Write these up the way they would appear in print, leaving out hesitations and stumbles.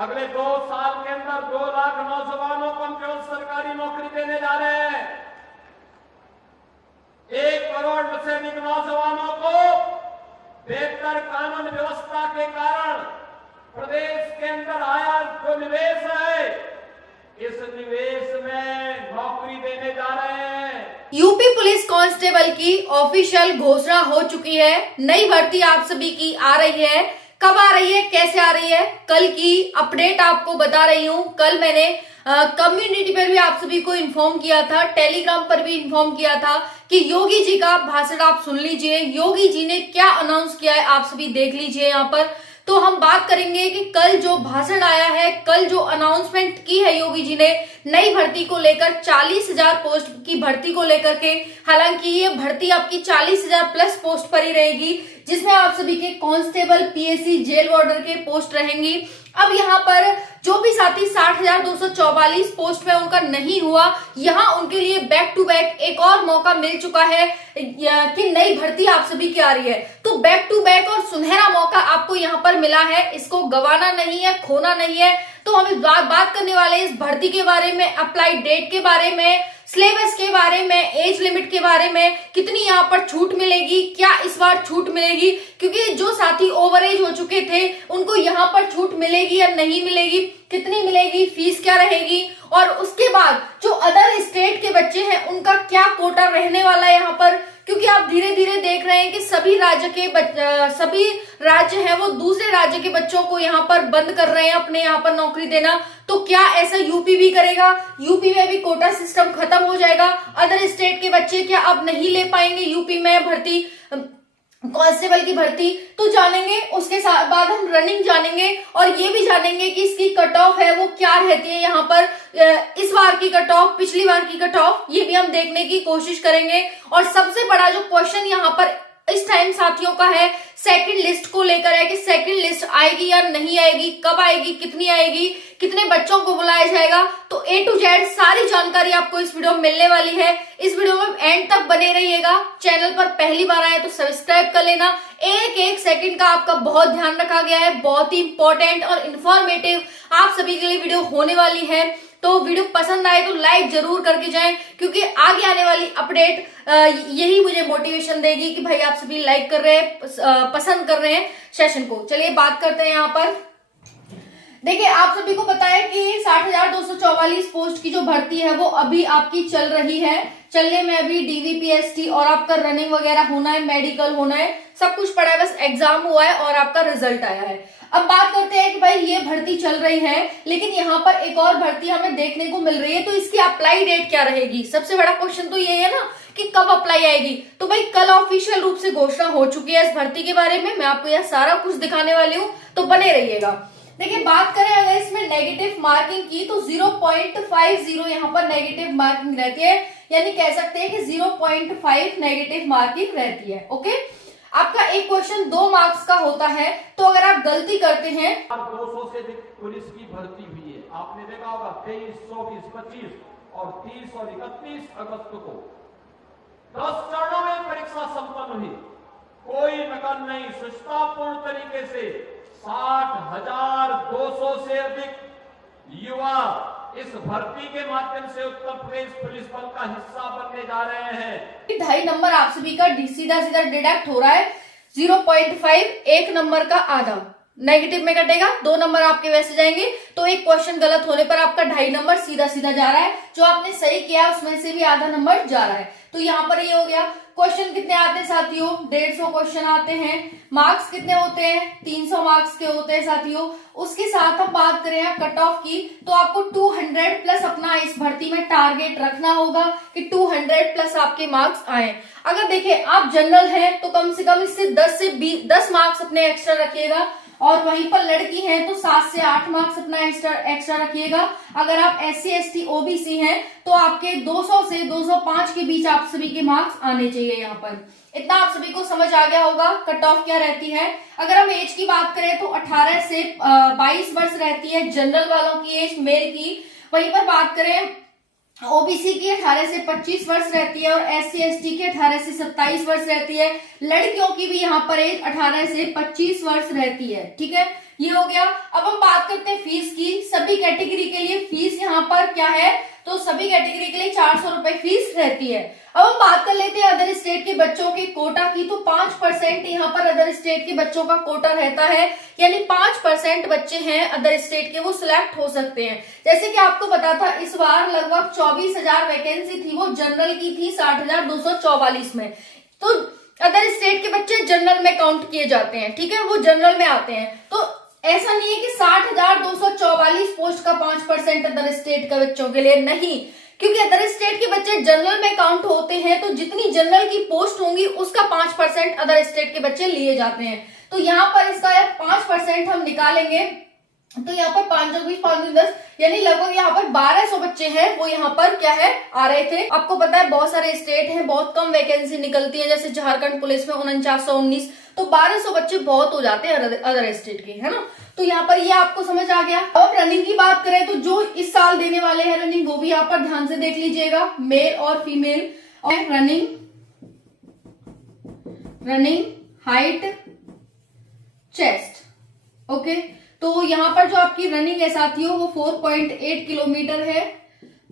अगले 2 साल के अंदर 2 लाख नौजवानों को हम केवल सरकारी नौकरी देने जा रहे हैं। 1 करोड़ से अधिक नौजवानों को बेहतर कानून व्यवस्था के कारण प्रदेश के अंदर आया जो निवेश है, इस निवेश में नौकरी देने जा रहे हैं। यूपी पुलिस कांस्टेबल की ऑफिशियल घोषणा हो चुकी है। नई भर्ती आप सभी की आ रही है। कब आ रही है, कैसे आ रही है, कल की अपडेट आपको बता रही हूँ। कल मैंने कम्युनिटी पर भी आप सभी को इन्फॉर्म किया था, टेलीग्राम पर भी इन्फॉर्म किया था कि योगी जी का भाषण आप सुन लीजिए। योगी जी ने क्या अनाउंस किया है आप सभी देख लीजिए यहाँ पर। तो हम बात करेंगे कि कल जो भाषण आया है, कल जो अनाउंसमेंट की है योगी जी ने नई भर्ती को लेकर, 40,000 पोस्ट की भर्ती को लेकर के। हालांकि ये भर्ती आपकी 40,000 प्लस पोस्ट पर ही रहेगी, जिसमें आप सभी के कांस्टेबल, पीएससी, जेल वार्डर के पोस्ट रहेंगी। अब यहाँ पर जो भी साथी 60,244 पोस्ट में उनका नहीं हुआ, यहाँ उनके लिए बैक टू बैक एक और मौका मिल चुका है कि नई भर्ती आप सभी की आ रही है। तो बैक टू बैक और सुनहरा मौका आपको यहाँ पर मिला है, इसको गंवाना नहीं है, खोना नहीं है। तो हम बात करने वाले हैं इस भर्ती के बारे में, अप्लाई डेट के बारे में, सिलेबस के बारे में, एज लिमिट के बारे में, कितनी यहाँ पर छूट मिलेगी, क्या इस बार छूट मिलेगी, क्योंकि जो साथी ओवर एज हो चुके थे उनको यहाँ पर छूट मिलेगी या नहीं मिलेगी, कितनी मिलेगी, फीस क्या रहेगी, और उसके बाद जो अदर स्टेट के बच्चे हैं उनका क्या कोटा रहने वाला है यहाँ पर। क्योंकि आप धीरे धीरे देख रहे हैं कि सभी राज्य हैं वो दूसरे राज्य के बच्चों को यहाँ पर बंद कर रहे हैं अपने यहाँ पर नौकरी देना। तो क्या ऐसा यूपी भी करेगा? यूपी में भी कोटा सिस्टम खत्म हो जाएगा, अदर स्टेट के बच्चे क्या अब नहीं ले पाएंगे यूपी में भर्ती, कांस्टेबल की भर्ती? तो जानेंगे, उसके बाद हम रनिंग जानेंगे और ये भी जानेंगे कि इसकी कट ऑफ है वो क्या रहती है यहाँ पर, इस बार की कट ऑफ, पिछली बार की कट ऑफ, ये भी हम देखने की कोशिश करेंगे। और सबसे बड़ा जो क्वेश्चन यहाँ पर इस टाइम साथियों का है, सेकंड लिस्ट को लेकर है कि सेकंड लिस्ट आएगी या नहीं आएगी, कब आएगी, कितनी आएगी, कितने बच्चों को बुलाया जाएगा। तो ए टू जेड सारी जानकारी आपको इस वीडियो में मिलने वाली है। इस वीडियो में एंड तक बने रहिएगा। चैनल पर पहली बार आए तो सब्सक्राइब कर लेना। एक एक सेकंड का आपका बहुत ध्यान रखा गया है, बहुत ही इंपॉर्टेंट और इन्फॉर्मेटिव आप सभी के लिए वीडियो होने वाली है। तो वीडियो पसंद आए तो लाइक जरूर करके जाएं, क्योंकि आगे आने वाली अपडेट यही मुझे मोटिवेशन देगी कि भाई आप सभी लाइक कर रहे हैं, पसंद कर रहे हैं सेशन को। चलिए बात करते हैं यहाँ पर। देखिए आप सभी को पता है कि 60,244 पोस्ट की जो भर्ती है वो अभी आपकी चल रही है। चलने में अभी डीवीपीएसटी और आपका रनिंग वगैरह होना है, मेडिकल होना है, सब कुछ पड़ा है, बस एग्जाम हुआ है और आपका रिजल्ट आया है। अब बात करते हैं कि भाई ये भर्ती चल रही है, लेकिन यहाँ पर एक और भर्ती हमें देखने को मिल रही है, तो इसकी अप्लाई डेट क्या रहेगी? सबसे बड़ा क्वेश्चन तो ये है ना कि कब अप्लाई आएगी। तो भाई कल ऑफिशियल रूप से घोषणा हो चुकी है इस भर्ती के बारे में, मैं आपको यह सारा कुछ दिखाने वाली हूँ, तो बने रहिएगा। देखिए बात करें अगर इसमें नेगेटिव मार्किंग की, तो 0.50 यहाँ पर नेगेटिव मार्किंग रहती है, यानी कह सकते हैं कि 0.5 नेगेटिव मार्किंग रहती है। ओके, आपका एक क्वेश्चन 2 मार्क्स का होता है, तो अगर आप गलती करते हैं, 200 से अधिक पुलिस की भर्ती हुई है। आपने देखा होगा 23, 24, 25 और 30 और 31 अगस्त को 10 चरणों में परीक्षा संपन्न हुई। कोई नकल नहीं, सुष्टापूर्ण तरीके से 60,200 से अधिक युवा इस भर्ती के माध्यम से उत्तर प्रदेश पुलिस बल का हिस्सा बनने जा रहे हैं। 2.5 नंबर आप सभी का सीधा सीधा डिडक्ट हो रहा है। 0.5 1 नंबर का आधा नेगेटिव में कटेगा, 2 नंबर आपके वैसे जाएंगे। तो एक क्वेश्चन गलत होने पर आपका 2.5 नंबर सीधा सीधा जा रहा है, जो आपने सही किया उसमें से भी आधा नंबर जा रहा है। तो यहाँ पर ये हो गया। क्वेश्चन कितने आते हैं साथियों? 150 क्वेश्चन आते हैं। मार्क्स कितने होते हैं? 300 मार्क्स के होते हैं साथियों। उसके साथ हम बात करें कट ऑफ की, तो आपको 200 प्लस अपना इस भर्ती में टारगेट रखना होगा कि 200 प्लस आपके मार्क्स आए। अगर देखें आप जनरल हैं तो कम से कम इससे 10 मार्क्स अपने एक्स्ट्रा रखिएगा, और वहीं पर लड़की हैं तो 7 से 8 मार्क्स अपना एक्स्ट्रा रखिएगा। अगर आप SC ST OBC हैं तो आपके 200 से 205 के बीच आप सभी के मार्क्स आने चाहिए। यहाँ पर इतना आप सभी को समझ आ गया होगा कट ऑफ क्या रहती है। अगर हम एज की बात करें तो 18 से 22 वर्ष रहती है जनरल वालों की एज, मेल की। वहीं पर बात करें ओबीसी की 18 से 25 वर्ष रहती है और SC ST की 18 से 27 वर्ष रहती है। लड़कियों की भी यहाँ पर एज 18 से 25 वर्ष रहती है। ठीक है, ये हो गया। अब हम बात करते हैं फीस की। सभी कैटेगरी के लिए फीस यहाँ पर क्या है, तो सभी कैटेगरी के लिए 400 रुपए फीस रहती है। अब हम बात कर लेते हैं अदर स्टेट के बच्चों के कोटा की। तो 5% यहाँ पर अदर स्टेट के बच्चों का कोटा रहता है, यानी 5% बच्चे हैं अदर स्टेट के, वो सिलेक्ट हो सकते हैं। जैसे कि आपको पता था इस बार लगभग 24,000 वैकेंसी थी, वो जनरल की थी 60,244 में। तो अदर स्टेट के बच्चे जनरल में काउंट किए जाते हैं, ठीक है, वो जनरल में आते हैं। तो ऐसा नहीं है कि 60,244 पोस्ट का 5% अदर स्टेट के बच्चों के लिए, नहीं, क्योंकि अदर स्टेट के बच्चे जनरल में काउंट होते हैं। तो जितनी जनरल की पोस्ट होंगी उसका 5% अदर स्टेट के बच्चे लिए जाते हैं। तो यहाँ पर इसका 5% हम निकालेंगे, तो यहाँ पर 5-5-10 यानी लगभग यहाँ पर 1200 बच्चे हैं, वो यहाँ पर क्या है आ रहे थे। आपको पता है बहुत सारे स्टेट हैं, बहुत कम वैकेंसी निकलती है, जैसे झारखंड पुलिस में 4919, तो 1200 बच्चे बहुत हो जाते हैं अदर स्टेट के, है ना। तो यहाँ पर ये आपको समझ आ गया। अब रनिंग की बात करें तो जो इस साल देने वाले हैं रनिंग, वो भी यहाँ पर ध्यान से देख लीजिएगा, मेल और फीमेल। और रनिंग हाइट चेस्ट, ओके। तो यहाँ पर जो आपकी रनिंग है साथियों वो 4.8 किलोमीटर है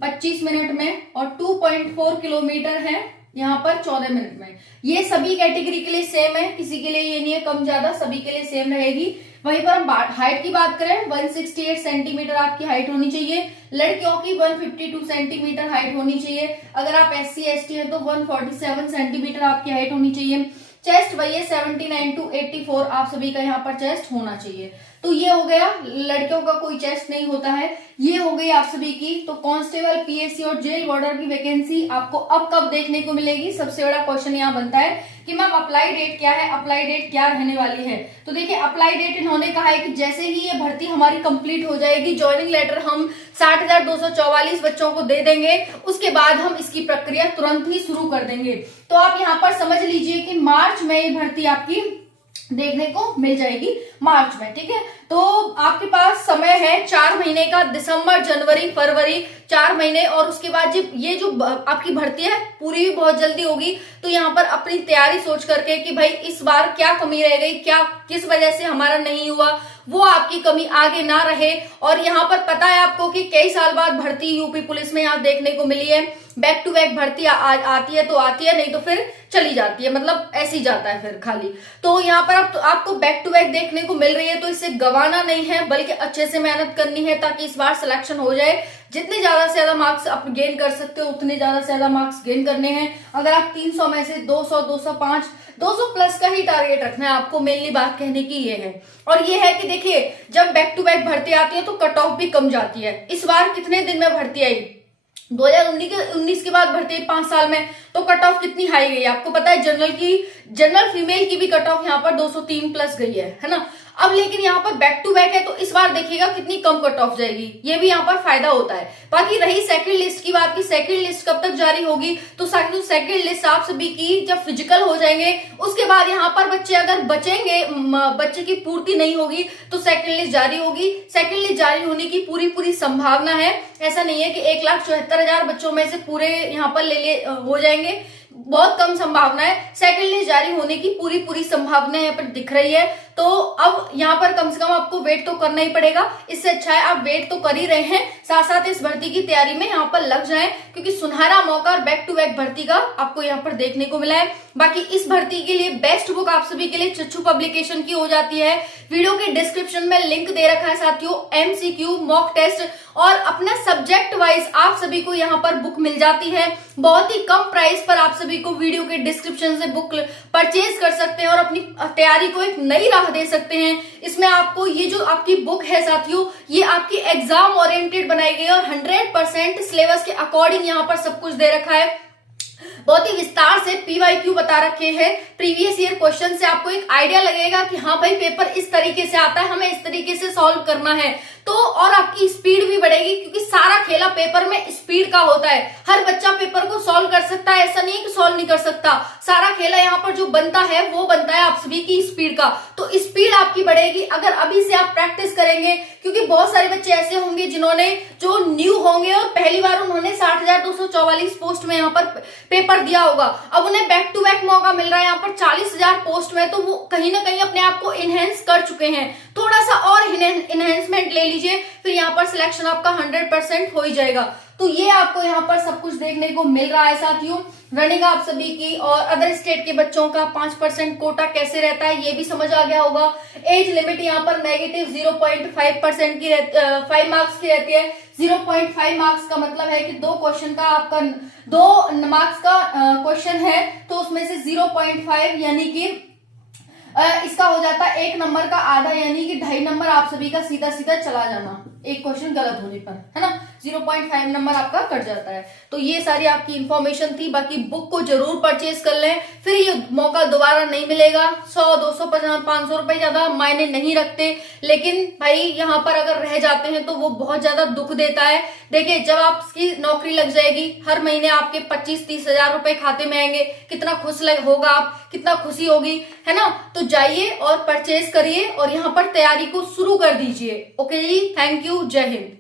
25 मिनट में, और 2.4 किलोमीटर है यहाँ पर 14 मिनट में। ये सभी कैटेगरी के लिए सेम है, किसी के लिए ये नहीं है कम ज्यादा, सभी के लिए सेम रहेगी। वहीं पर हम हाइट की बात करें, 168 सेंटीमीटर आपकी हाइट होनी चाहिए। लड़कियों की 152 सेंटीमीटर हाइट होनी चाहिए। अगर आप SC ST हैं तो 147 सेंटीमीटर आपकी हाइट होनी चाहिए। चेस्ट वही है 79 to 84, आप सभी का यहाँ पर चेस्ट होना चाहिए। तो ये हो गया, लड़कियों का कोई चेस्ट नहीं होता है। ये हो गई आप सभी की। तो कांस्टेबल, PSC और जेल वार्डर की वैकेंसी आपको अब कब देखने को मिलेगी, सबसे बड़ा क्वेश्चन यहाँ बनता है कि मैम अप्लाई डेट क्या है, अप्लाई डेट क्या रहने वाली है। तो देखिए अप्लाई डेट इन्होंने कहा है कि जैसे ही ये भर्ती हमारी कंप्लीट हो जाएगी, ज्वाइनिंग लेटर हम 60,244 बच्चों को दे देंगे, उसके बाद हम इसकी प्रक्रिया तुरंत ही शुरू कर देंगे। तो आप यहाँ पर समझ लीजिए कि मार्च में ये भर्ती आपकी देखने को मिल जाएगी, मार्च में, ठीक है। तो आपके पास समय है 4 महीने का, दिसंबर, जनवरी, फरवरी, 4 महीने। और उसके बाद जब ये जो आपकी भर्ती है पूरी भी बहुत जल्दी होगी। तो यहाँ पर अपनी तैयारी सोच करके कि भाई इस बार क्या कमी रह गई, क्या किस वजह से हमारा नहीं हुआ, वो आपकी कमी आगे ना रहे। और यहाँ पर पता है आपको कि कई साल बाद भर्ती यूपी पुलिस में यहाँ देखने को मिली है। बैक टू बैक भर्ती आती है तो आती है, नहीं तो फिर चली जाती है, मतलब ऐसे ही जाता है फिर खाली। तो यहाँ पर अब तो आपको बैक टू बैक देखने को मिल रही है, तो इससे गवाना नहीं है, बल्कि अच्छे से मेहनत करनी है ताकि इस बार सिलेक्शन हो जाए। जितने ज्यादा से ज्यादा मार्क्स आप गेन कर सकते हो उतने ज्यादा से ज्यादा मार्क्स गेन करने हैं। अगर आप 300 में से 200, 205, 200 प्लस का ही टारगेट रखना है आपको, मेनली बात कहने की ये है। और ये है कि देखिए जब बैक टू बैक भर्ती आती है तो कट ऑफ भी कम जाती है। इस बार कितने दिन में भर्ती आई, 2019 के बाद भर्ती 5 साल में, तो कट ऑफ कितनी हाई गई आपको पता है। जनरल फीमेल की भी कट ऑफ यहाँ पर 203 प्लस गई है ना। अब लेकिन यहाँ पर बैक टू बैक है तो इस बार देखिएगा कितनी कम कट ऑफ जाएगी, ये भी यहाँ पर फायदा होता है। बाकी रही सेकंड लिस्ट की बात, की सेकंड लिस्ट कब तक जारी होगी, तो सेकंड लिस्ट आप सभी की जब फिजिकल हो जाएंगे उसके बाद यहाँ पर बच्चे अगर बचेंगे, बच्चे की पूर्ति नहीं होगी तो सेकंड लिस्ट जारी होगी। सेकंड लिस्ट जारी होने की पूरी संभावना है। ऐसा नहीं है कि 1,74,000 बच्चों में से पूरे यहाँ पर ले हो जाएंगे, बहुत कम संभावना है। सेकंड लिस्ट जारी होने की पूरी संभावना यहाँ पर दिख रही है। तो अब यहाँ पर कम से कम आपको वेट तो करना ही पड़ेगा। इससे अच्छा है आप वेट तो कर ही रहे हैं, साथ साथ इस भर्ती की तैयारी में यहाँ पर लग जाएं, क्योंकि सुनहरा मौका और बैक टू बैक भर्ती का आपको यहाँ पर देखने को मिला है। बाकी इस भर्ती के लिए बेस्ट बुक आप सभी के लिए चच्चू पब्लिकेशन की हो जाती है। वीडियो के डिस्क्रिप्शन में लिंक दे रखा है साथियों, MCQ, मॉक टेस्ट और अपना सब्जेक्ट वाइज आप सभी को यहाँ पर बुक मिल जाती है। बहुत ही कम प्राइस पर आप सभी को वीडियो के डिस्क्रिप्शन से बुक परचेज कर सकते हैं और अपनी तैयारी को एक नई राह दे सकते हैं। इसमें आपको ये जो आपकी बुक है साथियों, ये आपकी एग्जाम ओरिएंटेड बनाई गई है और 100% सिलेबस के अकॉर्डिंग यहाँ पर सब कुछ दे रखा है। बहुत ही विस्तार से PYQ बता रखे हैं, प्रीवियस ईयर क्वेश्चन से आपको एक आइडिया लगेगा कि हाँ भाई पेपर इस तरीके से आता है, हमें इस तरीके से सॉल्व करना है। तो और आपकी स्पीड भी बढ़ेगी, क्योंकि सारा खेला पेपर में स्पीड का होता है। हर बच्चा पेपर को सॉल्व कर सकता है, ऐसा नहीं है कि सॉल्व नहीं कर सकता। सारा खेला यहाँ पर जो बनता है वो बनता है आप सभी की स्पीड का। तो स्पीड आपकी बढ़ेगी अगर अभी से आप प्रैक्टिस करेंगे, क्योंकि बहुत सारे बच्चे ऐसे होंगे जिन्होंने जो न्यू होंगे और पहली बार उन्होंने 60,244 पोस्ट में यहाँ पर पेपर दिया होगा। अब उन्हें बैक टू बैक मौका मिल रहा है यहाँ पर 40,000 पोस्ट में, तो वो कहीं ना कहीं अपने आप को इनहेंस कर चुके हैं। थोड़ा थोड़ा सा और इनहेंसमेंट ले लीजिए, फिर यहाँ पर सिलेक्शन आपका 100% हो ही जाएगा। तो ये आपको यहाँ पर सब कुछ देखने को मिल रहा है साथियों। रनिंग आप सभी की और अदर स्टेट के बच्चों का 5% कोटा कैसे रहता है ये भी समझ आ गया होगा। एज लिमिट यहाँ पर नेगेटिव 0.5% की 5 मार्क्स की रहती है। 0.5 मार्क्स का मतलब है कि 2 क्वेश्चन का आपका 2 मार्क्स का क्वेश्चन है तो उसमें से 0.5 यानी कि इसका हो जाता है 1 नंबर का आधा, यानी कि 2.5 नंबर आप सभी का सीधा सीधा चला जाना एक क्वेश्चन गलत होने पर, है ना। 0.5 नंबर आपका कट जाता है। तो ये सारी आपकी इंफॉर्मेशन थी। बाकी बुक को जरूर परचेज कर लें, फिर ये मौका दोबारा नहीं मिलेगा। 100, 250, 500 रुपए ज्यादा मायने नहीं रखते, लेकिन भाई यहाँ पर अगर रह जाते हैं तो वो बहुत ज्यादा दुख देता है। देखिए जब आपकी नौकरी लग जाएगी, हर महीने आपके 25-30 हजार रुपए खाते में आएंगे, कितना खुश होगा आप, कितना खुशी होगी, है ना। तो जाइए और परचेज करिए और यहाँ पर तैयारी को शुरू कर दीजिए। ओके जी, थैंक यू, जय हिंद।